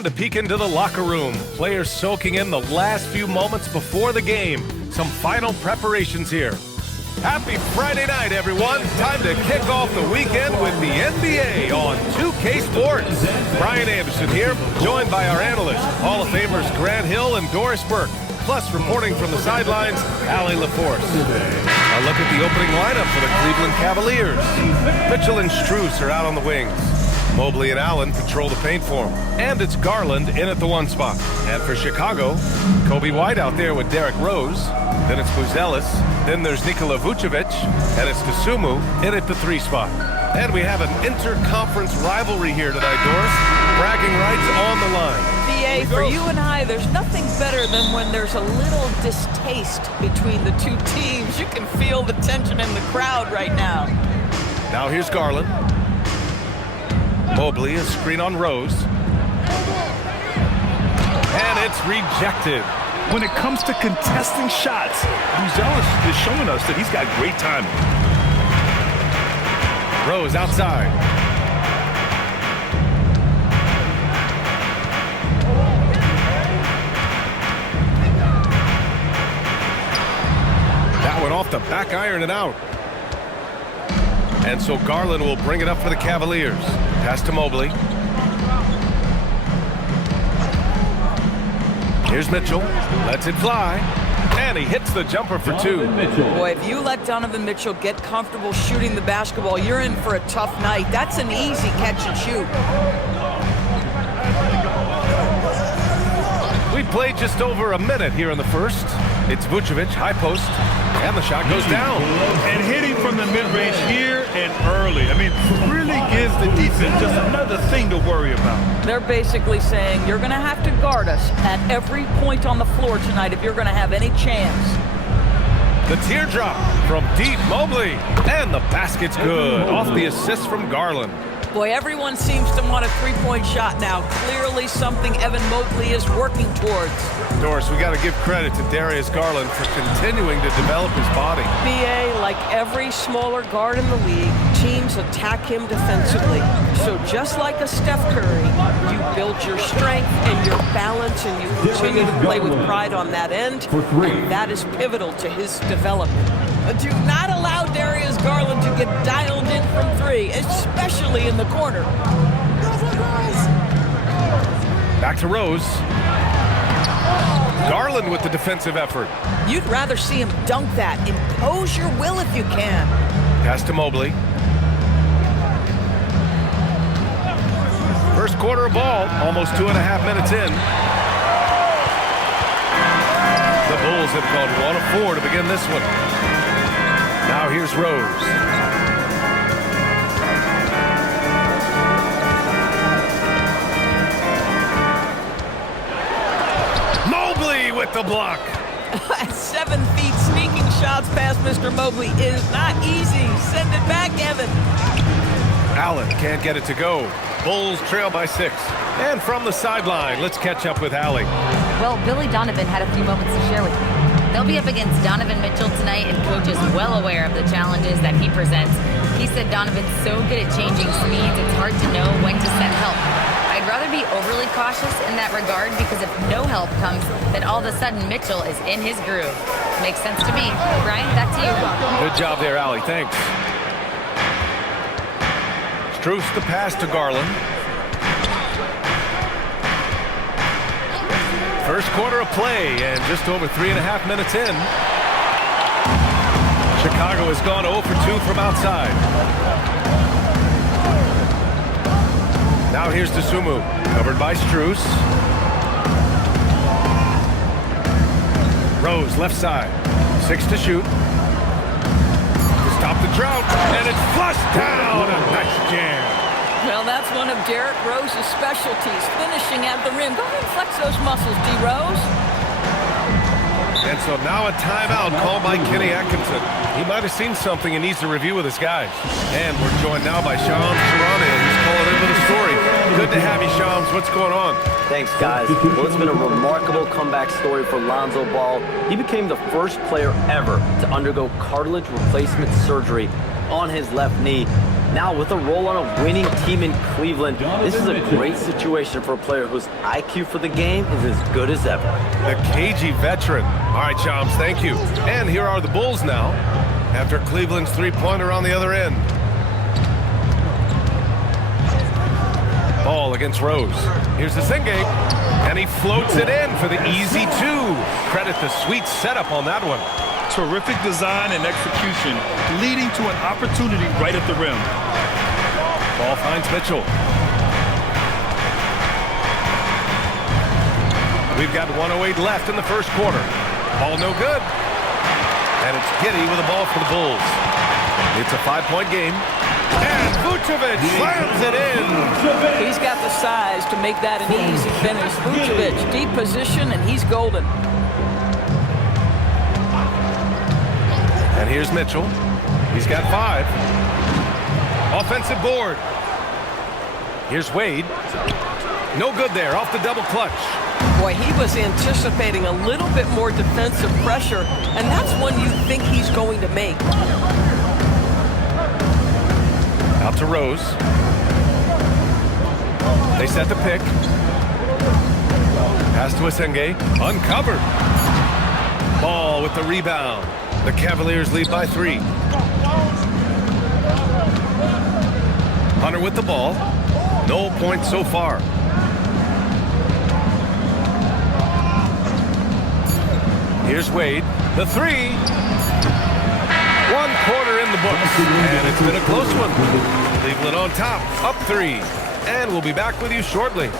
And a peek into the locker room. Players soaking in the last few moments before the game. Some final preparations here. Happy Friday night, everyone. Time to kick off the weekend with the NBA on 2K Sports. Brian Anderson here, joined by our analysts, Hall of Famers Grant Hill and Doris Burke. Plus, reporting from the sidelines, Allie LaForce. A look at the opening lineup for the Cleveland Cavaliers. Mitchell and Strus are out on the wings. Mobley and Allen control the paint for him. And it's Garland in at the 1 spot. And for Chicago, Kobe White out there with Derrick Rose. Then it's Buzelis. Then there's Nikola Vucevic. And it's Dosunmu in at the 3 spot. And we have an interconference rivalry here tonight, Doris. Bragging rights on the line. BA, for you and I, there's nothing better than when there's a little distaste between the two teams. You can feel the tension in the crowd right now. Now here's Garland. Mobley, a screen on Rose. And it's rejected. When it comes to contesting shots, Buzelis is showing us that he's got great timing. Rose outside. That went off the back iron and out. And so Garland will bring it up for the Cavaliers. Pass to Mobley. Here's Mitchell. Lets it fly. And he hits the jumper for 2. Boy, if you let Donovan Mitchell get comfortable shooting the basketball, you're in for a tough night. That's an easy catch and shoot. We played just over a minute here in the first. It's Vucevic, high post, and the shot goes down. And hitting from the mid-range here and early. I mean, really gives the defense just another thing to worry about. They're basically saying you're going to have to guard us at every point on the floor tonight if you're going to have any chance. The teardrop from deep. Mobley, and the basket's good. Off the assist from Garland. Boy, everyone seems to want a three-point shot now. Clearly something Evan Mobley is working towards. Doris, we got to give credit to Darius Garland for continuing to develop his body. BA, like every smaller guard in the league, teams attack him defensively. So just like a Steph Curry, you build your strength and your balance, and you continue to play with pride on that end. And that is pivotal to his development. Do not allow Darius Garland to get dialed in from 3, especially in the corner. Back to Rose. Garland with the defensive effort. You'd rather see him dunk that. Impose your will if you can. Pass to Mobley. First quarter of ball, almost 2.5 minutes in. The Bulls have gone 1 of 4 to begin this one. Now here's Rose. Mobley with the block. At 7 feet, sneaking shots past Mr. Mobley is not easy. Send it back, Evan. Allen can't get it to go. Bulls trail by 6. And from the sideline, let's catch up with Allie. Well, Billy Donovan had a few moments to share with me. They'll be up against Donovan Mitchell tonight, and Coach is well aware of the challenges that he presents. He said Donovan's so good at changing speeds, it's hard to know when to send help. I'd rather be overly cautious in that regard, because if no help comes, then all of a sudden Mitchell is in his groove. Makes sense to me. Brian, back to you. Good job there, Allie. Thanks. Strus the pass to Garland. First quarter of play, and just over 3.5 minutes in. Chicago has gone 0 for 2 from outside. Now here's Dosunmu, covered by Strus. Rose, left side. 6 to shoot. To stop the drought, and it's flushed down. A nice jam. Well, that's one of Derrick Rose's specialties, finishing at the rim. Go ahead and flex those muscles, D. Rose. And so now a timeout called by Kenny Atkinson. He might have seen something and needs to review with his guys. And we're joined now by Shams Charania, who's calling in with a story. Good to have you, Shams. What's going on? Thanks, guys. Well, it's been a remarkable comeback story for Lonzo Ball. He became the first player ever to undergo cartilage replacement surgery on his left knee. Now with a role on a winning team in Cleveland, this is a great situation for a player whose IQ for the game is as good as ever. The cagey veteran. All right, Chomps, thank you. And here are the Bulls now, after Cleveland's three-pointer on the other end. Ball against Rose. Here's the Zenge, and he floats it in for the easy two. Credit the sweet setup on that one. Terrific design and execution, leading to an opportunity right at the rim. Ball finds Mitchell. We've got 1:08 left in the first quarter. Ball no good. And it's Giddey with the ball for the Bulls. It's a 5-point game. And Vucevic slams it in. He's got the size to make that an easy finish. Vucevic, deep position, and he's golden. And here's Mitchell. He's got 5. Offensive board. Here's Wade. No good there, off the double clutch. Boy, he was anticipating a little bit more defensive pressure, and that's one you think he's going to make. Out to Rose. They set the pick. Pass to Asenge. Uncovered. Ball with the rebound. The Cavaliers lead by 3. Hunter with the ball. No points so far. Here's Wade. The 3. 1 quarter in the books. And it's been a close one. Cleveland on top. Up 3. And we'll be back with you shortly.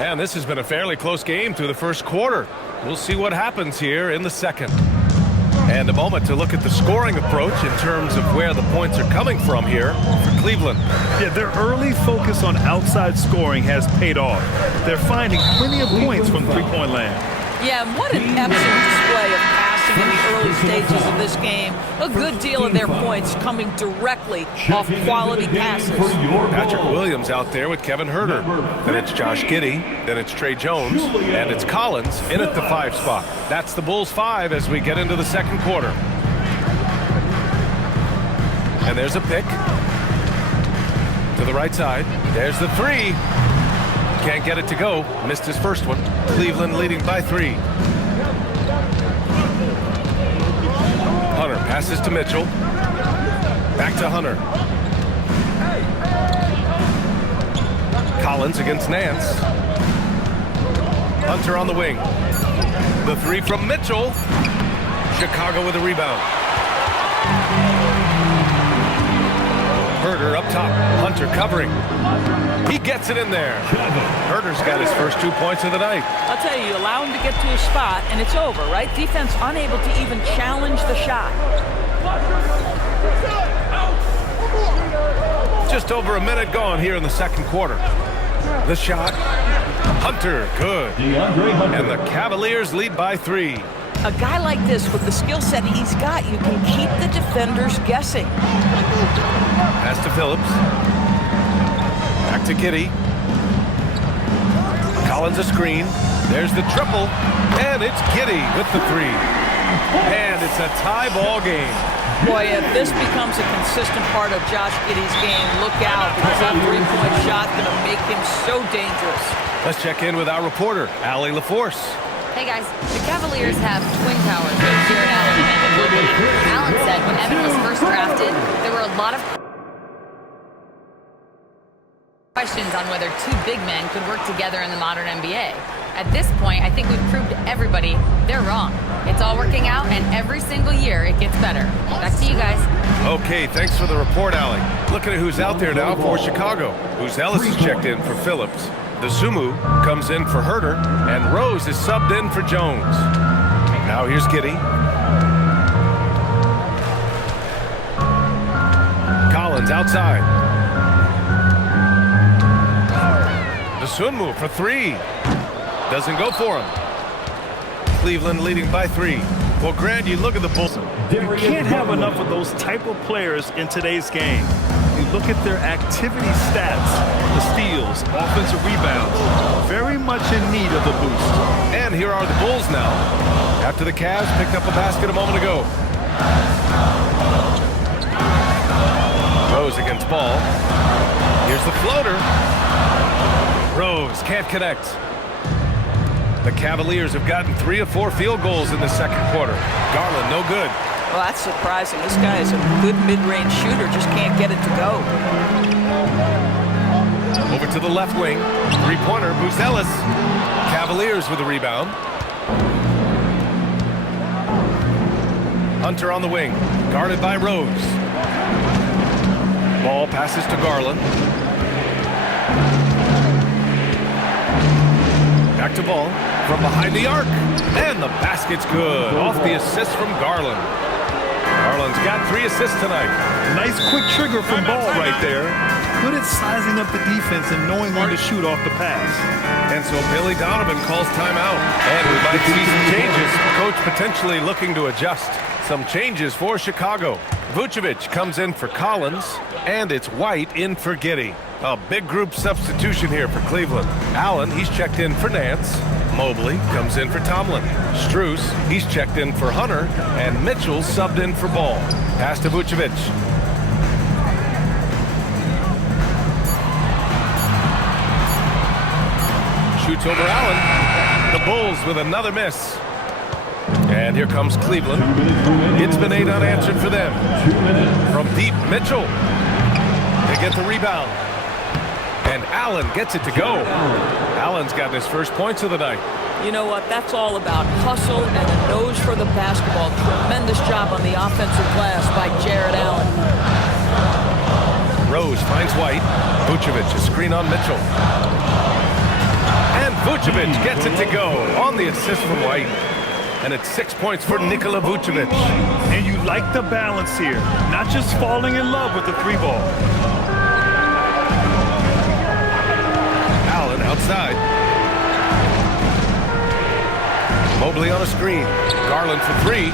And this has been a fairly close game through the first quarter. We'll see what happens here in the second. And a moment to look at the scoring approach in terms of where the points are coming from here for Cleveland. Yeah, their early focus on outside scoring has paid off. They're finding plenty of points from three-point land. Yeah, and what an excellent display of passing in the early stages of this game. A good deal of their points coming directly off quality passes. Patrick Williams out there with Kevin Huerter. Then it's Josh Giddey. Then it's Trey Jones. And it's Collins in at the 5 spot. That's the Bulls 5 as we get into the second quarter. And there's a pick. To the right side. There's the 3. Can't get it to go. Missed his first one. Cleveland leading by 3. Hunter passes to Mitchell. Back to Hunter. Collins against Nance. Hunter on the wing. The 3 from Mitchell. Chicago with a rebound. Huerter up top. Hunter covering. He gets it in there. Huerter's got his first 2 points of the night. I'll tell you, you allow him to get to a spot, and it's over, right? Defense unable to even challenge the shot. Just over a minute gone here in the second quarter. The shot. Hunter, good. And the Cavaliers lead by 3. A guy like this, with the skill set he's got, you can keep the defenders guessing. Pass to Phillips. Back to Giddey. Collins a screen. There's the triple. And it's Giddey with the 3. And it's a tie ball game. Boy, if this becomes a consistent part of Josh Giddey's game, look out, because that 3-point shot going to make him so dangerous. Let's check in with our reporter, Allie LaForce. Hey guys, the Cavaliers have twin towers with Jared Allen and Evan Mobley. Allen said when Evan was first drafted, there were a lot of questions on whether 2 big men could work together in the modern NBA. At this point, I think we've proved to everybody they're wrong. It's all working out, and every single year it gets better. Back to you guys. Okay, thanks for the report, Allie. Looking at who's out there now for Chicago. Who's Ellis is checked in for Phillips. The Sumu comes in for Huerter, and Rose is subbed in for Jones. Now here's Giddey. Collins outside. The Sumu for 3. Doesn't go for him. Cleveland leading by 3. Well, Grant, you look at the Bulls. You can't have enough of those type of players in today's game. You look at their activity stats, the steals, offensive rebounds, very much in need of a boost. And here are the Bulls now, after the Cavs picked up a basket a moment ago. Rose against Ball. Here's the floater. Rose can't connect. The Cavaliers have gotten 3 of 4 field goals in the second quarter. Garland, no good. Well, that's surprising. This guy is a good mid-range shooter, just can't get it to go. Over to the left wing. Three-pointer, Buzelis. Cavaliers with a rebound. Hunter on the wing, guarded by Rose. Ball passes to Garland. Back to Ball from behind the arc. And the basket's good. Off the assist from Garland. Garland's got 3 assists tonight. Nice quick trigger from Ball right there. Good at sizing up the defense and knowing when to shoot off the pass. And so Billy Donovan calls timeout. And we might see some changes. Coach potentially looking to adjust. Some changes for Chicago. Vucevic comes in for Collins, and it's White in for Giddey. A big group substitution here for Cleveland. Allen, he's checked in for Nance. Mobley comes in for Tomlin. Strus, he's checked in for Hunter, and Mitchell subbed in for Ball. Pass to Vucevic. Shoots over Allen. The Bulls with another miss. And here comes Cleveland. It's been 8 unanswered for them. From deep, Mitchell. They get the rebound. And Allen gets it to go. Allen's got his first points of the night. You know what? That's all about hustle and a nose for the basketball. Tremendous job on the offensive glass by Jared Allen. Rose finds White. Vucevic, a screen on Mitchell. And Vucevic gets it to go on the assist from White. And it's 6 points for Nikola Vucevic. And you like the balance here. Not just falling in love with the 3-ball. Allen outside. Mobley on a screen. Garland for 3.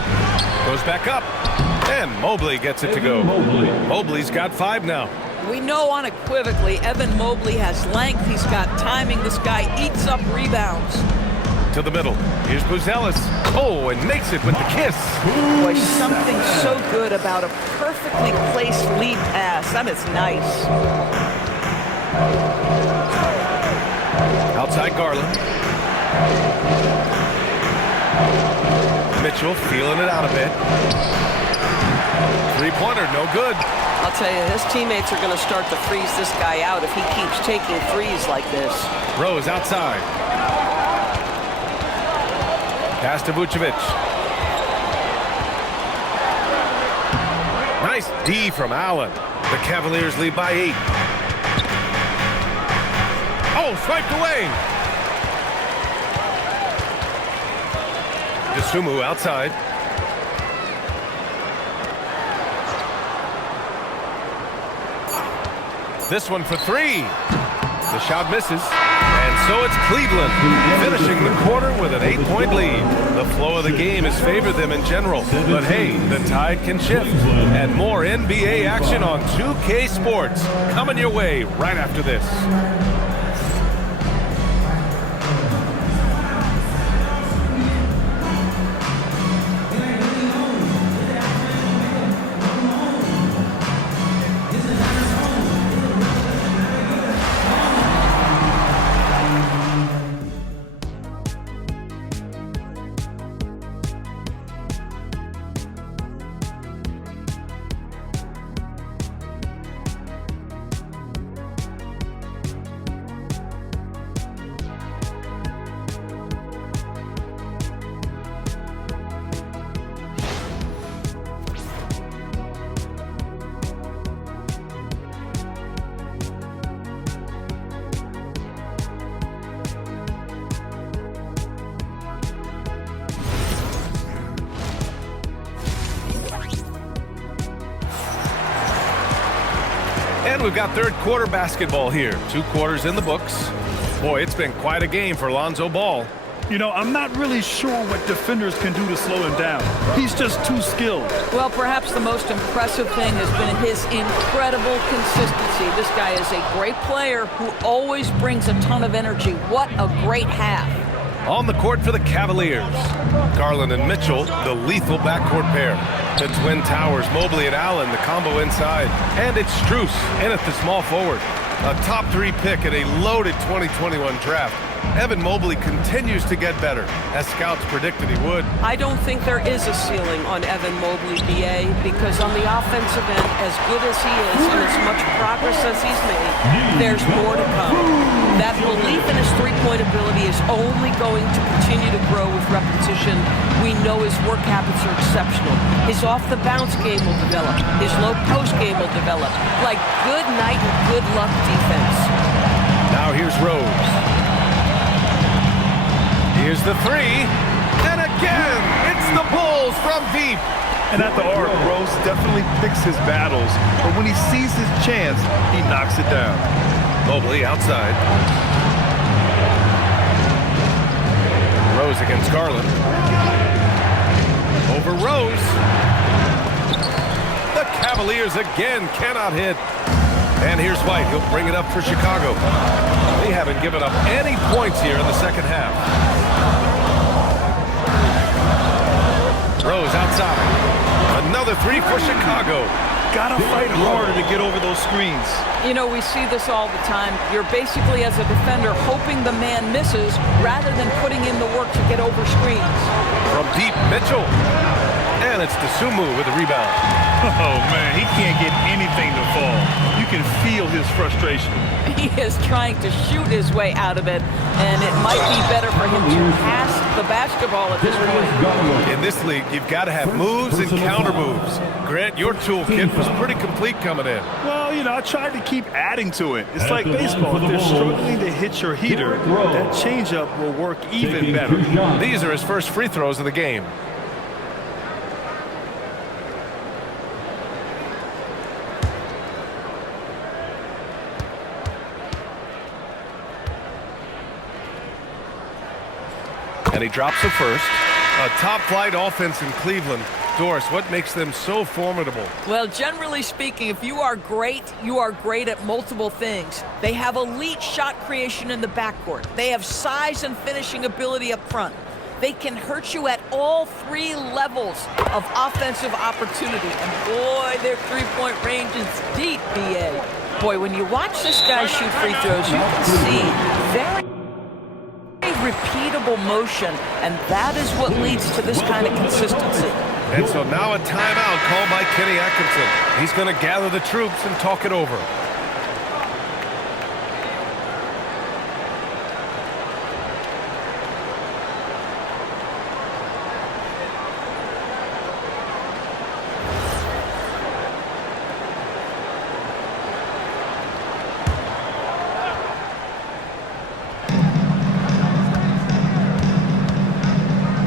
Goes back up. And Mobley gets it to go. Mobley's got 5 now. We know unequivocally Evan Mobley has length. He's got timing. This guy eats up rebounds. To the middle. Here's Buzelis. Oh, and makes it with the kiss. Boy, something so good about a perfectly placed lead pass. That is nice. Outside Garland. Mitchell feeling it out a bit. Three-pointer, no good. I'll tell you, his teammates are going to start to freeze this guy out if he keeps taking threes like this. Rose outside. Pass to Vucevic. Nice D from Allen. The Cavaliers lead by 8. Oh, swiped away. Dosunmu outside. This one for 3. The shot misses. And so it's Cleveland finishing the quarter with an 8-point lead. The flow of the game has favored them in general. But hey, the tide can shift. And more NBA action on 2K Sports coming your way right after this. And we've got third quarter basketball here. 2 quarters in the books. Boy, it's been quite a game for Lonzo Ball. You know, I'm not really sure what defenders can do to slow him down. He's just too skilled. Well, perhaps the most impressive thing has been his incredible consistency. This guy is a great player who always brings a ton of energy. What a great half. On the court for the Cavaliers, Garland and Mitchell, the lethal backcourt pair. The Twin Towers, Mobley and Allen, the combo inside. And it's Strus in at the small forward. A top 3 pick in a loaded 2021 draft. Evan Mobley continues to get better, as scouts predicted he would. I don't think there is a ceiling on Evan Mobley, BA, because on the offensive end, as good as he is and as much progress as he's made, there's more to come. That belief in his three-point ability is only going to continue to grow with repetition. We know his work habits are exceptional. His off-the-bounce game will develop. His low-post game will develop. Like good night and good luck defense. Now here's Rose. Here's the 3, and again, it's the Bulls from deep. And at the arc, Rose definitely picks his battles, but when he sees his chance, he knocks it down. Mobley outside. Rose against Garland. Over Rose. The Cavaliers again cannot hit. And here's White. He'll bring it up for Chicago. They haven't given up any points here in the second half. Rose outside. Another 3 for Chicago. Gotta fight harder to get over those screens. You know, we see this all the time. You're basically, as a defender, hoping the man misses rather than putting in the work to get over screens. From deep, Mitchell. And it's Dosunmu with the rebound. Oh, man, he can't get anything to fall. You can feel his frustration. He is trying to shoot his way out of it, and it might be better for him to pass the basketball at this point. In this league, you've got to have moves and counter moves. Grant, your toolkit was pretty complete coming in. Well, you know, I tried to keep adding to it. It's like baseball. If they're struggling to hit your heater, that changeup will work even better. These are his first free throws of the game. And he drops the first. A top-flight offense in Cleveland. Doris, what makes them so formidable? Well, generally speaking, if you are great at multiple things. They have elite shot creation in the backcourt. They have size and finishing ability up front. They can hurt you at all 3 levels of offensive opportunity. And boy, their three-point range is deep, BA. Boy, when you watch this guy shoot free throws, you can see very repeatable motion, and that is what leads to this kind of consistency. And so now a timeout called by Kenny Atkinson. He's going to gather the troops and talk it over.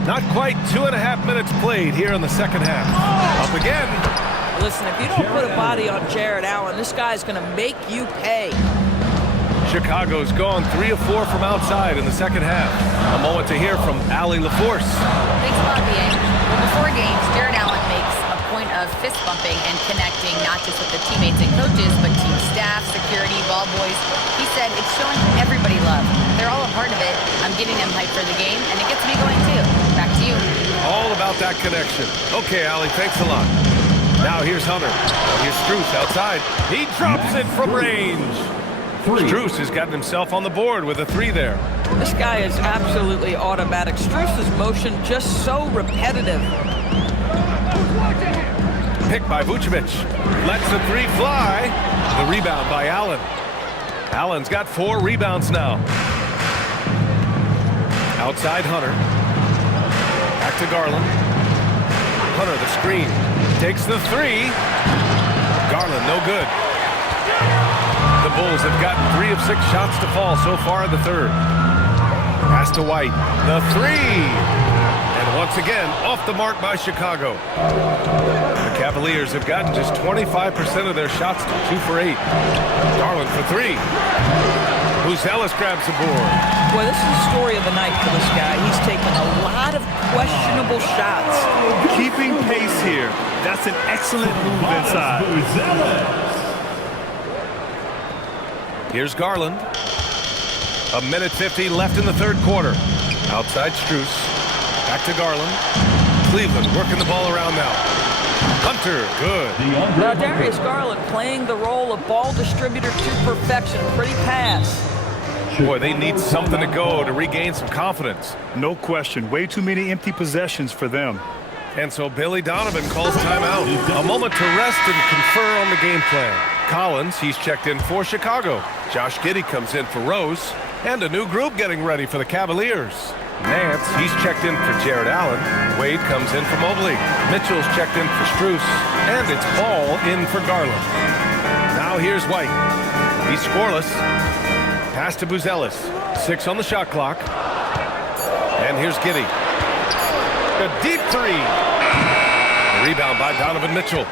Not quite 2.5 minutes played here in the second half. Up again. Listen, if you don't put a body on Jared Allen, this guy's going to make you pay. Chicago's gone 3 of 4 from outside in the second half. A moment to hear from Allie LaForce. Thanks a lot, BA. Well, before games, Jared Allen makes a point of fist bumping and connecting not just with the teammates and coaches, but team staff, security, ball boys. He said it's showing everybody love. They're all a part of it. I'm getting them hyped for the game, and it gets me going too. Back to you. All about that connection. Okay, Allie, thanks a lot. Now here's Hunter. Here's Strus outside. He drops it from range. Strus has gotten himself on the board with a 3 there. This guy is absolutely automatic. Strus's motion just so repetitive. Picked by Vucevic. Lets the 3 fly. The rebound by Allen. Allen's got 4 rebounds now. Outside Hunter. Back to Garland. Hunter the screen. Takes the 3. Garland no good. The Bulls have gotten 3 of 6 shots to fall so far in the third. Pass to White. The 3. And once again, off the mark by Chicago. The Cavaliers have gotten just 25% of their shots to 2 for 8. Garland for 3. Buzelis grabs the board. Boy, this is the story of the night for this guy. He's taken a lot of questionable shots. Keeping pace here. That's an excellent move inside. Here's Garland. 1:50 left in the third quarter. Outside Strus. Back to Garland. Cleveland working the ball around now. Hunter, good. Now Darius Garland playing the role of ball distributor to perfection. Pretty pass. Boy, they need something to go to regain some confidence. No question. Way too many empty possessions for them. And so Billy Donovan calls timeout. A moment to rest and confer on the game plan. Collins, he's checked in for Chicago. Josh Giddey comes in for Rose. And a new group getting ready for the Cavaliers. Nance, he's checked in for Jared Allen. Wade comes in for Mobley. Mitchell's checked in for Strus. And it's Ball in for Garland. Now here's White. He's scoreless. Pass to Buzelis. 6 on the shot clock. And here's Giddey. A deep three. A rebound by Donovan Mitchell.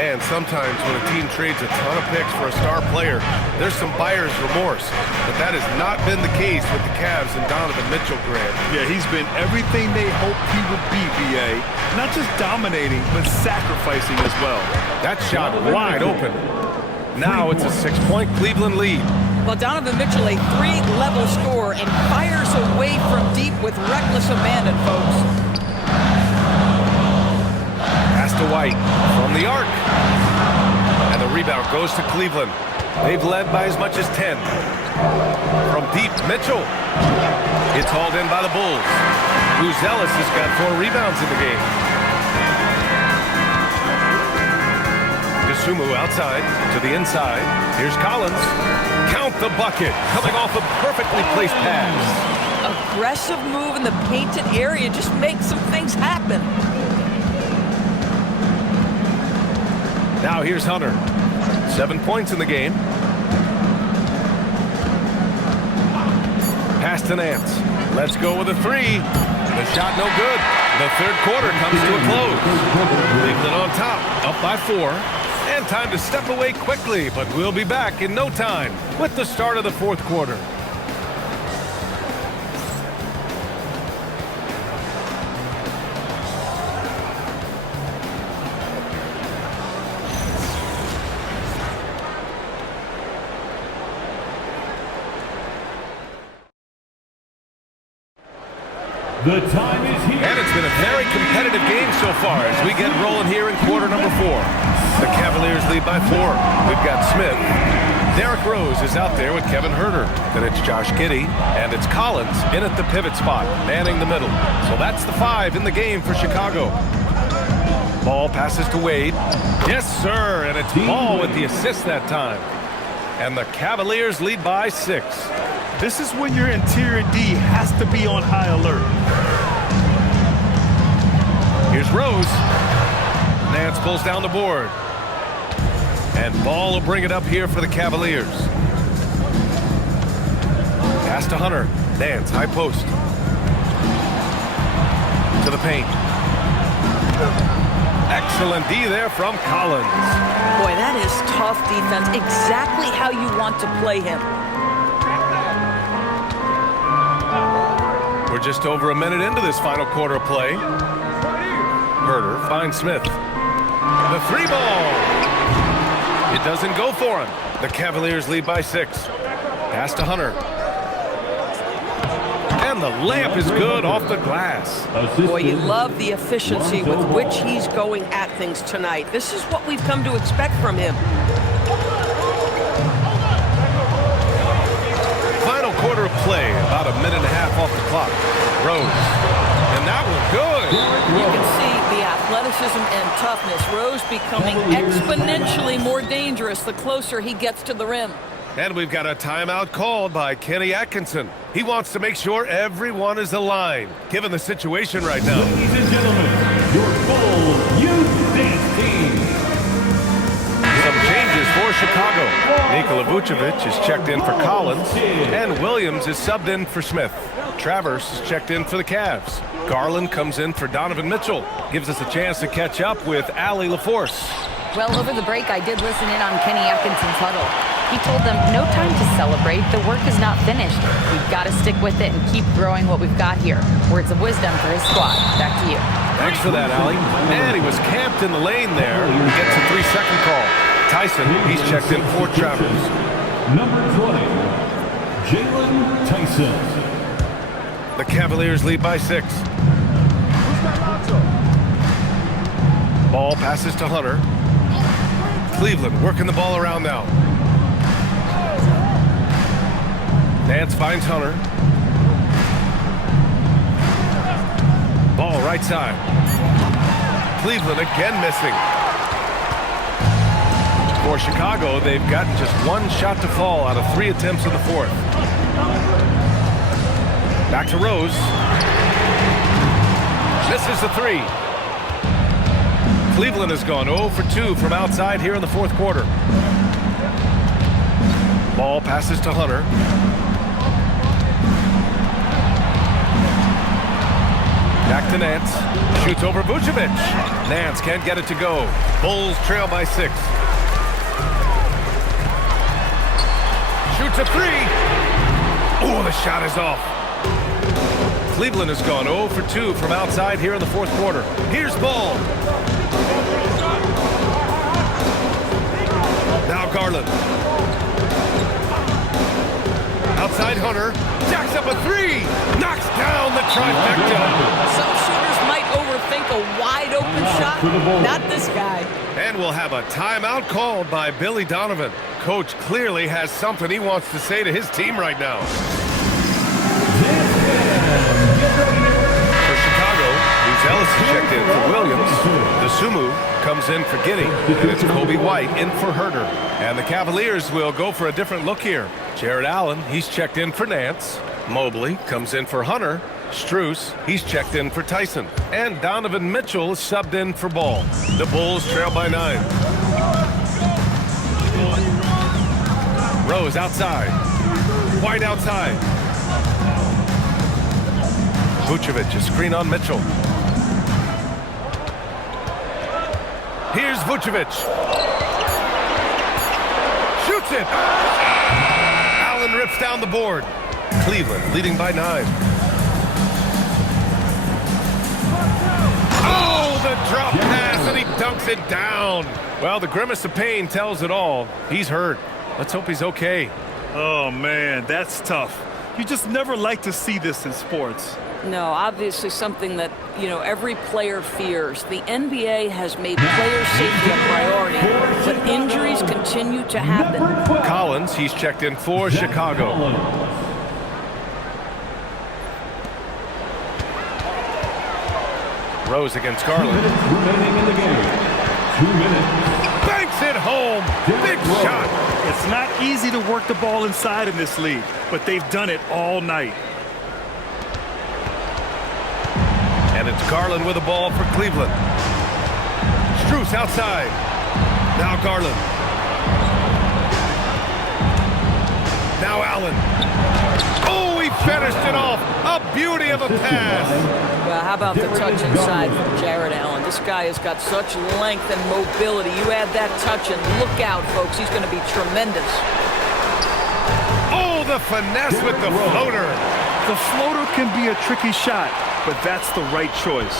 And sometimes when a team trades a ton of picks for a star player, there's some buyer's remorse. But that has not been the case with the Cavs and Donovan Mitchell, Grant. Yeah, he's been everything they hoped he would be, BA. Not just dominating, but sacrificing as well. That shot wide open. Now it's a 6-point Cleveland lead. Well, Donovan Mitchell, a 3-level scorer, and fires away from deep with reckless abandon, folks. Pass to White from the arc. And the rebound goes to Cleveland. They've led by as much as 10. From deep, Mitchell. It's hauled in by the Bulls. Buzelis has got 4 rebounds in the game. DeSumo outside to the inside. Here's Collins. Count the bucket. Coming off a perfectly placed pass. Aggressive move in the painted area. Just make some things happen. Now here's Hunter. 7 points in the game. Pass to Nance. Let's go with a 3. The shot no good. The third quarter comes to a close. Cleveland on top, up by 4. And time to step away quickly, but we'll be back in no time with the start of the fourth quarter. The time is here. And it's been a very competitive game so far as we get rolling here in quarter number 4. The Cavaliers lead by 4. We've got Smith. Derrick Rose is out there with Kevin Huerter. Then it's Josh Giddey, and it's Collins in at the pivot spot, manning the middle. So that's the 5 in the game for Chicago. Ball passes to Wade. Yes, sir, and it's Ball with the assist that time. And the Cavaliers lead by 6. This is when your interior D has to be on high alert. Here's Rose. Nance pulls down the board. And Ball will bring it up here for the Cavaliers. Pass to Hunter. Nance, high post. To the paint. Excellent D there from Collins. Boy, that is tough defense. Exactly how you want to play him. We're just over a minute into this final quarter play. Huerter finds Smith. The 3 ball. It doesn't go for him. The Cavaliers lead by 6. Pass to Hunter. And the layup is good off the glass. Boy, you love the efficiency with which he's going at things tonight. This is what we've come to expect from him. Final quarter of play, about a minute and a half off the clock. Rose. And that was good. You can see the athleticism and toughness. Rose becoming exponentially more dangerous the closer he gets to the rim. And we've got a timeout called by Kenny Atkinson. He wants to make sure everyone is aligned, given the situation right now. Ladies and gentlemen, your full youth dance team. Some changes for Chicago. Nikola Vucevic is checked in for Collins, and Williams is subbed in for Smith. Travers is checked in for the Cavs. Garland comes in for Donovan Mitchell. Gives us a chance to catch up with Allie LaForce. Well, over the break, I did listen in on Kenny Atkinson's huddle. He told them, no time to celebrate. The work is not finished. We've got to stick with it and keep growing what we've got here. Words of wisdom for his squad. Back to you. Thanks for that, Allie. And he was camped in the lane there. He gets a 3-second call. Tyson, he's checked in for Travers. Number 20, Jalen Tyson. The Cavaliers lead by 6. Ball passes to Hunter. Cleveland working the ball around now. Nance finds Hunter. Ball right side. Cleveland again missing. For Chicago, they've got just 1 shot to fall out of 3 attempts in the 4th. Back to Rose. Misses the 3. Cleveland has gone 0 for 2 from outside here in the 4th quarter. Ball passes to Hunter. Back to Nance. Shoots over Vucevic. Nance can't get it to go. Bulls trail by 6. Shoots a 3. Oh, the shot is off. Cleveland has gone 0 for 2 from outside here in the 4th quarter. Here's Ball. Now Garland. Outside Hunter. Jacks up a 3. Knocks down the trifecta. Some shooters might overthink a wide open shot. Not this guy. And we'll have a timeout called by Billy Donovan. Coach clearly has something he wants to say to his team right now. For Chicago, Ellis is checked in for Williams. The Sumu comes in for Giddey. And it's Kobe White in for Herter. And the Cavaliers will go for a different look here. Jared Allen, he's checked in for Nance. Mobley comes in for Hunter. Strus, he's checked in for Tyson. And Donovan Mitchell is subbed in for Ball. The Bulls trail by 9. Rose outside. White outside. Vucevic, a screen on Mitchell. Here's Vucevic. Shoots it. Allen rips down the board. Cleveland leading by 9. Oh, the drop pass, and he dunks it down. Well, the grimace of pain tells it all. He's hurt. Let's hope he's okay. Oh, man, that's tough. You just never like to see this in sports. No, obviously something that, every player fears. The NBA has made player safety a priority, but injuries continue to happen. Collins, he's checked in for Chicago. Rose against Garland. Remaining in the game. 2 minutes. Banks it home. Big shot. It's not easy to work the ball inside in this league, but they've done it all night. And it's Garland with the ball for Cleveland. Strus outside. Now Garland. Now Allen. Oh, he finished it off. A beauty of a pass. Well, how about the touch inside from Jared Allen? This guy has got such length and mobility. You add that touch and look out, folks. He's going to be tremendous. Oh, the finesse with the floater. The floater can be a tricky shot, but that's the right choice.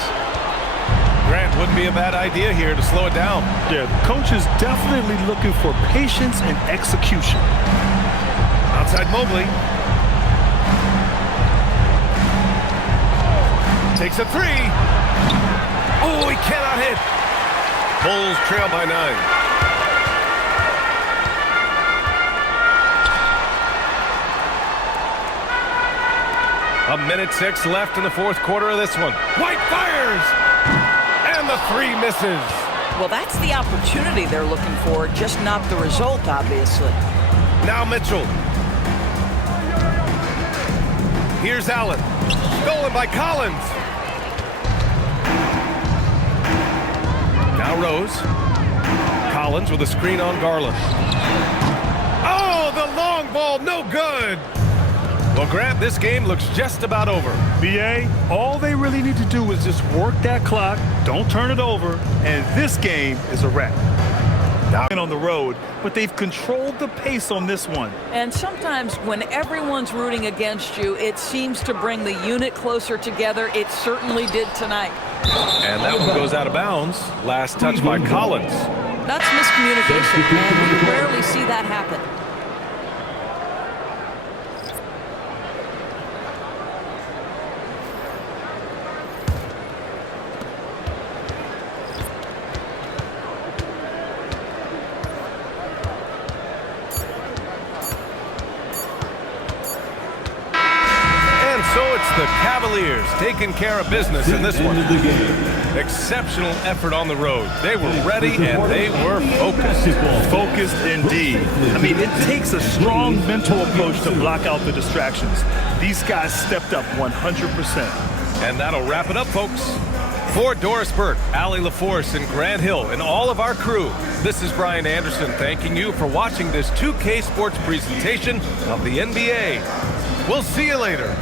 Grant, wouldn't be a bad idea here to slow it down. Yeah, the coach is definitely looking for patience and execution. Outside Mobley. Takes a 3. Oh, he cannot hit. Bulls trail by 9. A minute 6 left in the 4th quarter of this one. White fires! And the 3 misses. Well, that's the opportunity they're looking for, just not the result, obviously. Now Mitchell. Here's Allen. Stolen by Collins. Now Rose. Collins with a screen on Garland. Oh, the long ball, no good. Well, Grant, this game looks just about over. BA, all they really need to do is just work that clock, don't turn it over, and this game is a wrap. On the road, but they've controlled the pace on this one. And sometimes when everyone's rooting against you, it seems to bring the unit closer together. It certainly did tonight. And that one goes out of bounds. Last touch by Collins. That's miscommunication, and you rarely see that happen. So it's the Cavaliers taking care of business in this one. Exceptional effort on the road. They were ready and they were focused. Focused indeed. I mean, it takes a strong mental approach to block out the distractions. These guys stepped up 100%. And that'll wrap it up, folks. For Doris Burke, Allie LaForce, and Grant Hill, and all of our crew, this is Brian Anderson thanking you for watching this 2K Sports presentation of the NBA. We'll see you later.